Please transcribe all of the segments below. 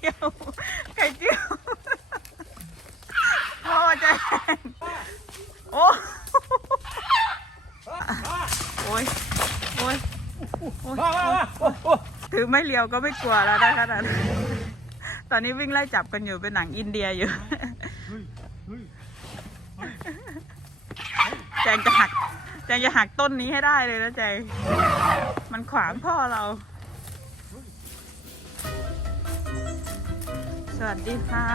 เจียว ไข่เจียวพ่อแจ้งโอ้โอ้ยโอ้ยโอ้ยถือไม่เลียวก็ไม่กลัวแล้วได้ขนาดนั้นตอนนี้วิ่งไล่จับกันอยู่เป็นหนังอินเดียอยู่แจงจะหักแจงจะหักต้นนี้ให้ได้เลยนะแจงมันขวางพ่อเรา วัสดีค่ะ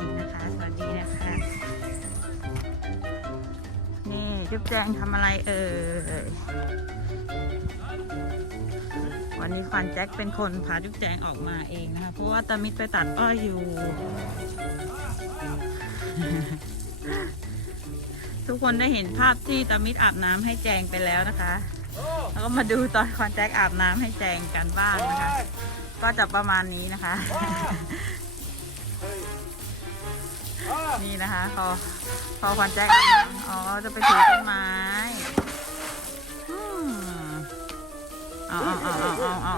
นี่นะคะ สวัสดีนะคะ นี่จุ๊บแจงทำอะไรเอ่ย วันนี้ควานแจ็คเป็นคนพาจุ๊บแจงออกมาเองนะคะ เพราะว่าตามิดไปตัดอ้อยอยู่ ทุกคนได้เห็นภาพที่ตามิดอาบน้ำให้แจงไปแล้วนะคะ แล้วก็มาดูตอนควานแจ็คอาบน้ำให้แจงกันบ้างนะคะ ก็จะประมาณนี้นะคะ นี่นะคะพอพอควานแจ็คอาบน้ำอ๋อจะไปถือต้นไม้อืมเอาเอาเอาเอาเอาเอา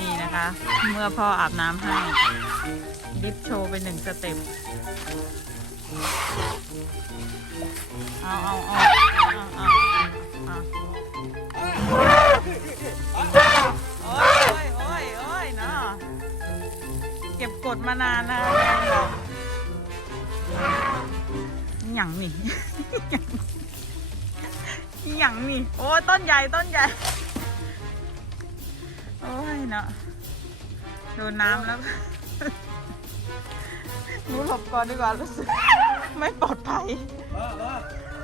นี่นะคะ เมื่อพ่ออาบน้ำให้ ดิฟโชว์ไปหนึ่งสเต็ปเอาเอาเอาเอาเอาเอาโอ้ยโอ้ยโอ้ยเนาะเก็บกดมานานนะแม่บอกหยังนี่หยังนี่ โอ้ต้นใหญ่ต้นใหญ่ โอ้ยเนาะโดนน้ำแล้ว หนูหลบก่อนดีกว่ารู้สึกไม่ปลอดภัย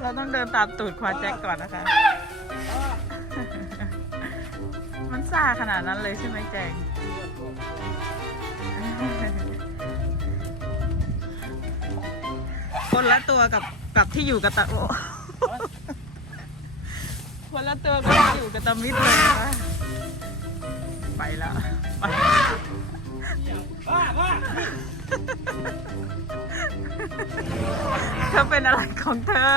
เราต้องเดินตามตูดควาแจ็คก่อนนะคะ มันซ่าขนาดนั้นเลยใช่ไหมแจง คนละตัวกับกับที่อยู่กับตาโอคนละตัวกับที่อยู่กับตามิดเลยนะคะไปแล้วไป มามาเธอเป็นอะไรของเธอ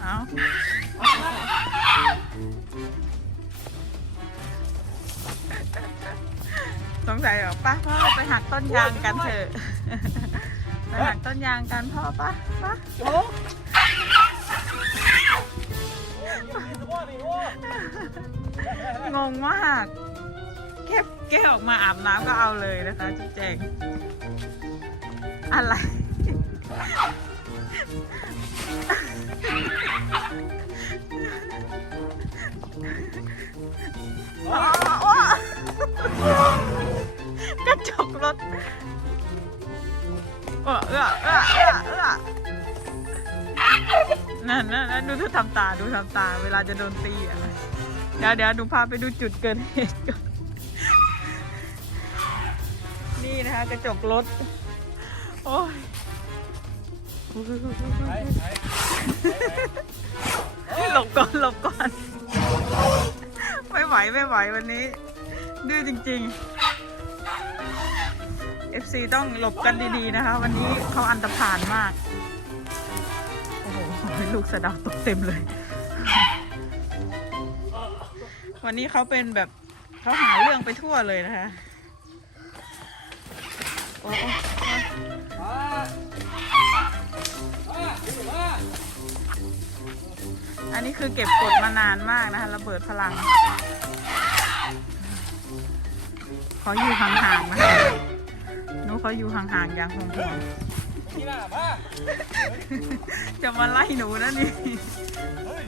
เอาสงสัยเหรอป้าพ่อไปหักต้นยางกันเถอะ ไปหักต้นยางกันพ่อป้าป้าโอ้งงมากแค่แก้ออกมาอาบน้ำก็เอาเลยนะคะจุ๊แจงอะไร กระจกรถ เออเออเออเออเออนั่นนั่นนั่นดูเธอทำตาดูทำตา เวลาจะโดนตีอะ เดี๋ยวเดี๋ยวดูพาไปดูจุดเกิดเหตุก่อน นี่นะคะกระจกรถ โอ้ยหลบก่อนหลบก่อน ไม่ไหวไม่ไหววันนี้ดื้อจริง ๆ FC ต้องหลบกันดีๆนะคะ วันนี้เขาอันตรพานมาก โอ้โหลูกสะดาวตกเต็มเลย วันนี้เขาเป็นแบบเขาหาเรื่องไปทั่วเลยนะคะโอ้โอ้มามาอันนี้คือเก็บกดมานานมากนะคะระเบิดพลัง ขออยู่ห่างๆนะคะ หนูขออยู่ห่างๆอย่างห่วงนี่นะมาๆจะมาไล่หนูนะนี่เฮ้ย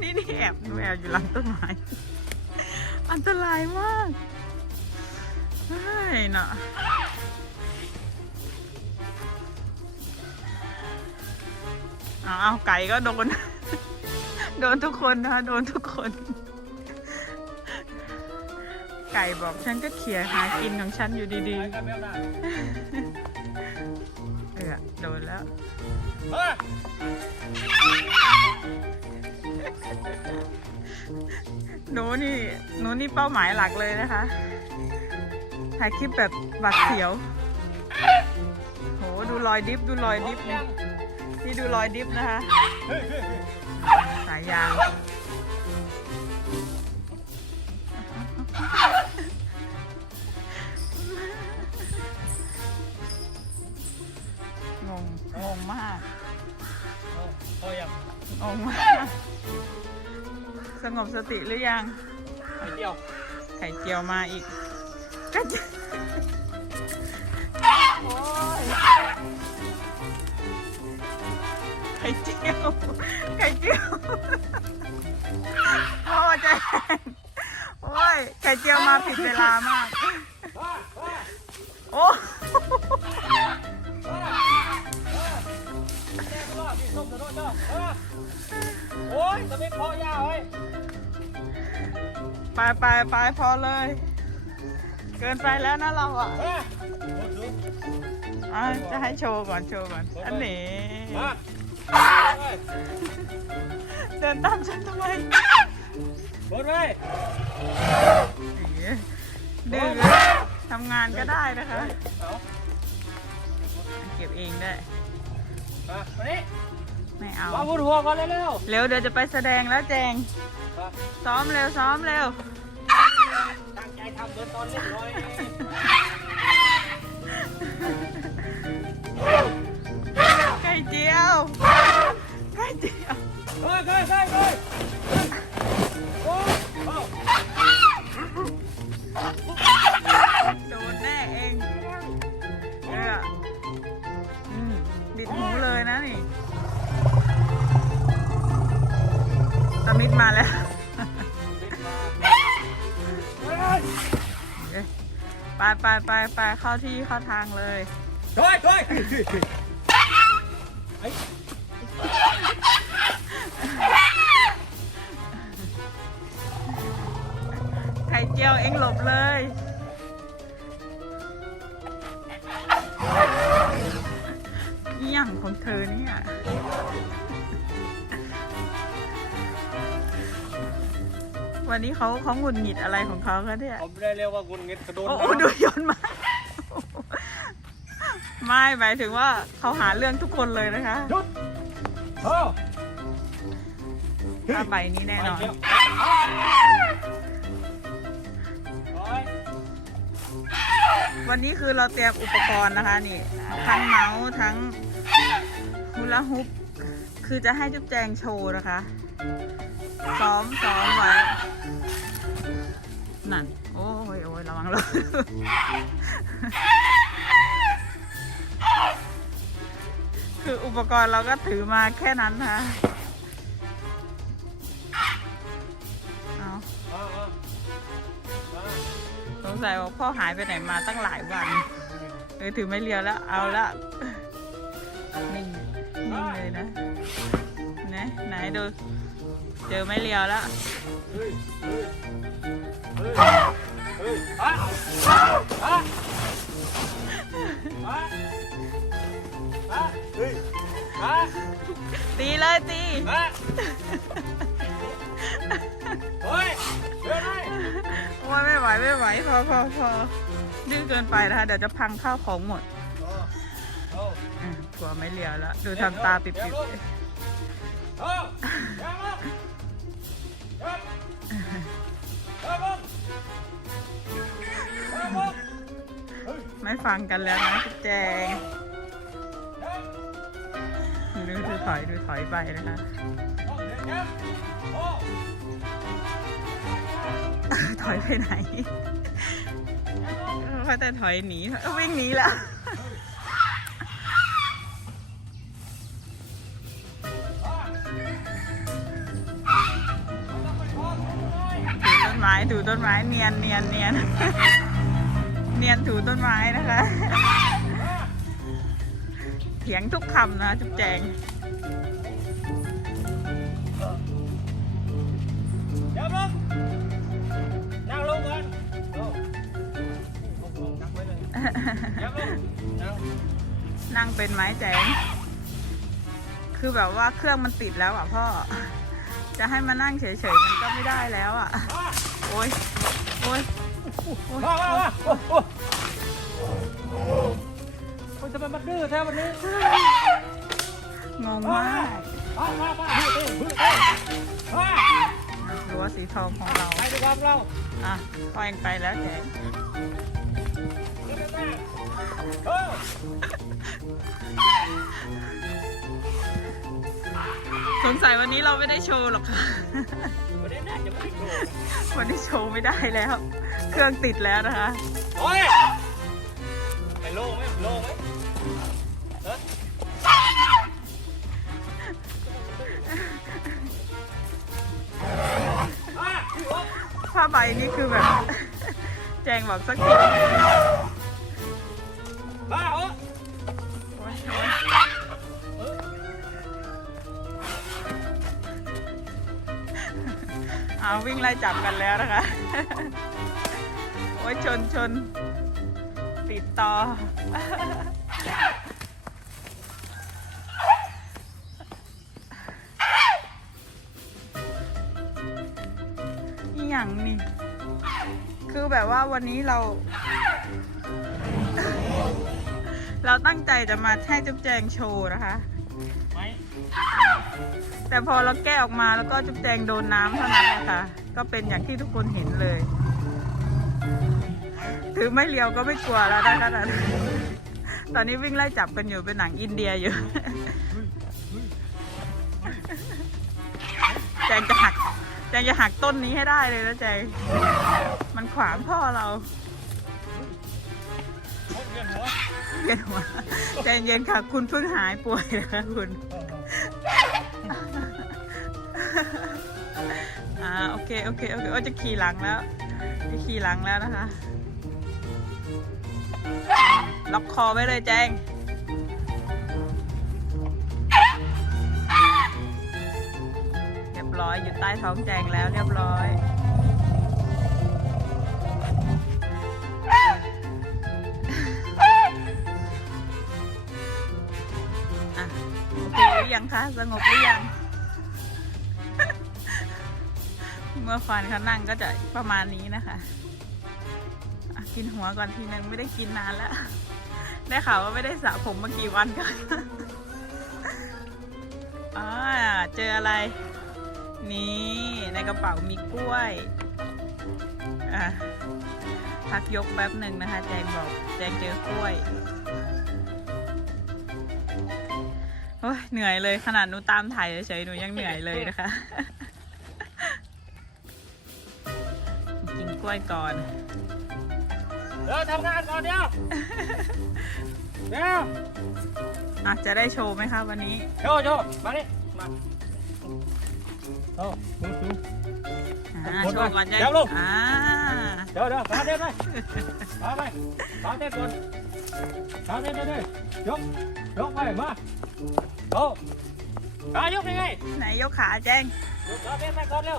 นี่นี่แอบหนูแอบอยู่หลังต้นไม้ อันตรายมากใช่เนาะเอาเอาไก่ก็โดน โดนทุกคนนะคะโดนทุกคน ไก่บอกฉันก็เขี่ยหากินของฉันอยู่ดีไปกันแมวหน้าๆเออโดนแล้วมาหนูนี่หนูนี่เป้าหมายหลักเลยนะคะ ถ่ายคลิปแบบหวัดเสียว โห ดูรอยดิฟดูรอยดิฟนี่นี่ดูรอยดิฟนะคะเฮ้ยเฮ้ยเฮ้ยสายยางง มากเอาพอยังงงมาก สงบสติหรือยังไปเที่ยว ไข่เจียวมาอีกก็จะโอ้ยไข่เจียว ไข่เจียวพ่อใจแรงโอ้ย ไข่เจียวมาผิดเวลามากมามาโอ้ พี่ส้มจะโดนเจ้าเออโอ้ยจะไม่เคาะยาเว้ยไปไปไปพอเลย เกินไปแล้วนะเราอะเฮ้ยหมดดูอะจะให้โชว์ก่อนโชว์ก่อน อันนี้ มาเฮ้ยเดินตามฉันทำไมหมดไปดื้อทำงานก็ได้นะคะ เอาเก็บเองได้ มามานี่ไม่เอา วางบนหัวก่อนเร็วเร็วเดี๋ยวจะไปแสดงแล้วแจง ๆมาซ้อมเร็วซ้อมเร็ว ตั้งใจทำเดินตอนเล่นหน่อยไข่เจียวไข่เจียว เฮ้ยเฮ้ยเฮ้ย เข้าที่เข้าทางเลยเฮ้ยเฮ้ยไอ้ไข่เจียวเองหลบเลย นี่อย่างของเธอเนี่ย วันนี้เขาเขาหงุดหงิดอะไรของเขาคะเนี่ย ผมได้เรียกว่าคุณเงินกระโดดโอ้โอ้ดูโยนมา ไม่หมายถึงว่าเขาหาเรื่องทุกคนเลยนะคะหยุดเอ้าถ้าใบนี้แน่นอน วันนี้คือเราเตรียมอุปกรณ์นะคะนี่ ทั้งเมาส์ทั้งฮูลาฮุปคือจะให้จุ๊บแจงโชว์นะคะ ซ้อมซ้อมไว้ นั่น โอ้ยโอ้ยระวังเล คืออุปกรณ์เราก็ถือมาแค่นั้นนะคะเอาเอาเอามาสงสัยว่าพ่อหายไปไหนมาตั้งหลายวัน เออถือไม่เลียวแล้ว เอาละนิ่งนิ่งเลยนะไหนไหนดู เจอไม่เลียวแล้ว ตีเลยตีเฮ้ยเดี๋ยวได้โอ้ยไม่ไหวไม่ไหวพอพอพอดื้อเกินไปนะคะเดี๋ยวจะพังข้าวของหมดอะตัวไม่เลียวแล้ว ดูทำตาปิบๆเอาอย่ามาอย่าอย่ามาอย่ามาเฮ้ยไม่ฟังกันแล้วนะพี่แจง ดูดูถอยดูถอยไปนะคะเอาเดี๋ยวแกโอ้ถอยไปไหนเขาแต่ถอยหนีเอ้าวิ่งหนีแล้วถูต้นไม้ถูต้นไม้เนียนเนียนเนียนเนียนถูต้นไม้นะคะ เถียงทุกคำนะจุ๊บแจง นั่งเป็นไหมแจงคือแบบว่าเครื่องมันติดแล้วอะพ่อ จะให้มานั่งเฉยๆมันก็ไม่ได้แล้วอะ โอ้ยโอ้ยโอ้ยมามามาโอ้โหคุณจะเป็นบัดดื้อแท้วันนี้ งงมากมามามาดื้อดื้อดื้อดื้อมารั้วสีทองของเรา ไปดีกว่าเรา อะพอเองไปแล้วแจง สงสัยวันนี้เราไม่ได้โชว์หรอกค่ะ วันนี้แม่จะไม่โดนวันนี้โชว์ไม่ได้แล้ว เครื่องติดแล้วนะคะ โอ้ยไปโล่งไหมโล่งไหมเออมาพี่โอ๊คผ้าใบนี่คือแบบ แจงบอกสักที เอาวิ่งไล่จับกันแล้วนะคะ โอ้ยชนชนติดต่อนี่อย่างนี่ คือแบบว่าวันนี้เรา เราตั้งใจจะมาให้จุ๊บแจงโชว์นะคะ ไหมแต่พอเราแก้ออกมาแล้วก็จุ๊บแจงโดนน้ำเท่านั้นแหละค่ะ ก็เป็นอย่างที่ทุกคนเห็นเลย ถือไม่เลียวก็ไม่กลัวแล้วนะคะตอนนี้ตอนนี้วิ่งไล่จับกันอยู่เป็นหนังอินเดียอยู่ แจงจะหักแจงจะหักต้นนี้ให้ได้เลยนะแจง มันขวางพ่อเรา เวียนหัวเย็นหัวใจเย็นค่ะ คุณเพิ่งหายป่วยนะคะคุณอ่าโอเคโอเคโอเคโอ้จะขี่หลังแล้ว จะขี่หลังแล้วนะคะ ล็อกคอไว้เลยแจ้งเรียบร้อยอยู่ใต้ท้องแจงแล้วเรียบร้อย ยังคะ สงบหรือยัง เมื่อฟันเขานั่งก็จะประมาณนี้นะคะอะกินหัวก่อนทีนึงไม่ได้กินนานแล้ว ได้ข่าวว่าไม่ได้สระผมมากี่วันก่อนอ่าเจออะไร นี่ในกระเป๋ามีกล้วยอะพักยกแป๊บหนึ่งนะคะ แจงบอกแจงเจอกล้วย โอ้ยเหนื่อยเลยขนาดหนูตามถ่ายเฉยๆหนูยังเหนื่อยเลยนะคะ กินกล้วยก่อน เดี๋ยวทำงานก่อนเดี๋ยว เดี๋ยวอะจะได้โชว์ไหมคะวันนี้ โชว์โชว์มาดิมา โอ้สูงสูง อ่ากดโชไว้ว์ก่อนจะเดี๋ยวลูก อ่าเดี๋ยวเดี๋ยวขาเด็ดไปขาไปขาเด็ดก่อนขาเด็ดเด็ดยกยกไปมาโอ้ขายกยังไงไหนยกขาแจ้งยกขาเด็ดไปก่อนเร็ว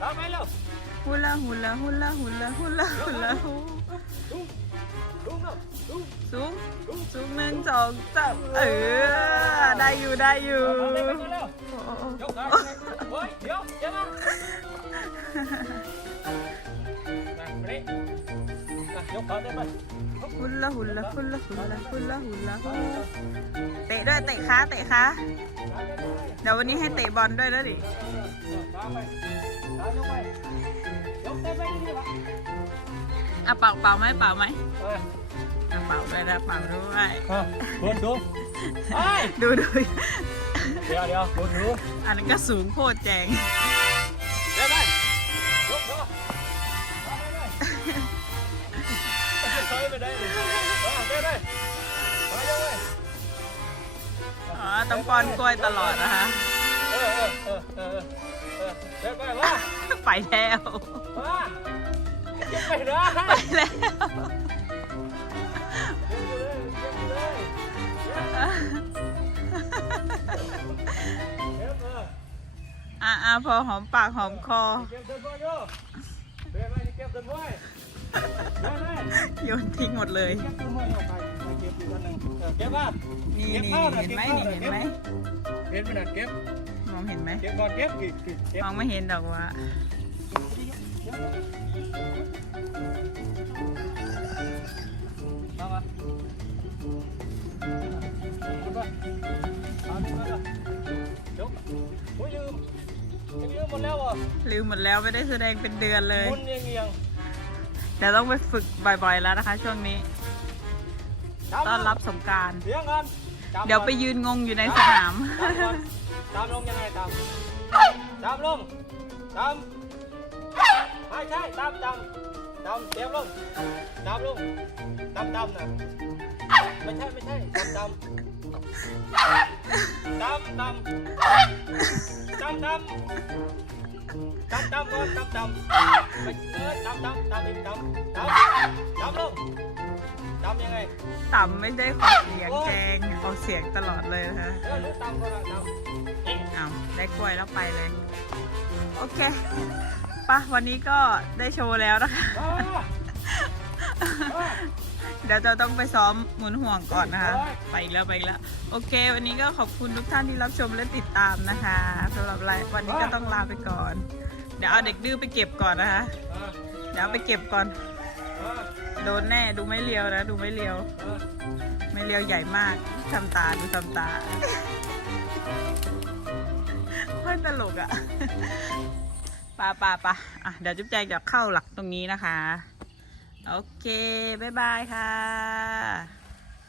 ขาไปเร็วฮุลาฮุลาฮุลาฮุลาฮุลาฮุลาฮูลุงลุงเนาะลุงสูงสูงหนึ่งสองสามเออได้อยู่ได้อยู่ขาเด็ดไปก่อนเร็วโอ้โอ้โอ้ยกขาไปเฮ้ยเดี๋ยวเดี๋ยวมา ยกขาเด็ดไปฮุลาฮุลาฮุลาฮุลาฮุลาฮุลาฮูเตะด้วยเตะขาเตะขาเดี๋ยววันนี้ให้เตะบอลด้วยแล้วดิขาไปขายกไปยกเต็มไปนี่วะอะเป่าเป่าไหมเป่าไหมเอออะเป่าด้วยนะเป่าด้วยอะกดดูไอ้ดูดูเดี๋ยวเดี๋ยวกดดูอันนั้นก็สูงโคตรแจง ต้องป้อนกล้วยตลอดนะคะ เออเออเออเออเออเดี๋ยวไปว่าไปแล้ว ว่าเก็บไปนะไปแล้วเก็บอยู่เลยเก็บอยู่เลยเก็บเอออะอะพอหอมปากหอมคอ เก็บเดินไปอยู่เดี๋ยวไปเก็บเดินไปเดี๋ยวเลย โยนทิ้งหมดเลย เก็บป่ะนี่นี่นเห็นไหมนี่เห็นไหมเก็บขนาดเก็บมองเห็นไหมเก็บก่อนเก็บก็บมองไม่เห็นดอกว่าลืมหมดแล้วไม่ได้แสดงเป็นเดือนเลยมุนเงียง ดี๋ยวต้องไปฝึกบ่อยๆแล้วนะคะ ช่วงนี้ตามต้อนรับสงกรารเสียงกันตามเดี๋ยวไปยืนงงอยู่ในสนามตามก่อนตามลงยังไงตามตามลงตามไม่ใช่ตามตามตามเตรียมลงตามลงตามตามนะไม่ใช่ไม่ใช่ตามตามตามตามตามตามตามตามก่อนตามตามไม่เออตามตามตามอีกตามตามตามลงตามยังไงต่ำไม่ได้ขอเสียงแจงออกเสียงตลอดเลยนะคะเออรือตามก่อนนะตามเอ๊ะเอาได้กล้วยแล้วไปเลย โอเคปะวันนี้ก็ได้โชว์แล้วนะคะ เดี๋ยวจะต้องไปซ้อมหมุนห่วงก่อนนะคะ ไปอีกแล้วไปอีกแล้ว โอเค วันนี้ก็ขอบคุณทุกท่านที่รับชมและติดตามนะคะสำหรับไลฟ์วันนี้ก็ต้องลาไปก่อน เดี๋ยวเอาเด็กดื้อไปเก็บก่อนนะคะ เดี๋ยวไปเก็บก่อน โดนแน่ดูไม่เลียวนะ ดูไม่เลียว ไม่เลียวใหญ่มากทำตาดูทำตาเพื่อนตลกอะ่ะปาปาปาอะเดี๋ยวจุ๊บแจงจะเข้าหลักตรงนี้นะคะ โอเค บ๊ายบายค่ะ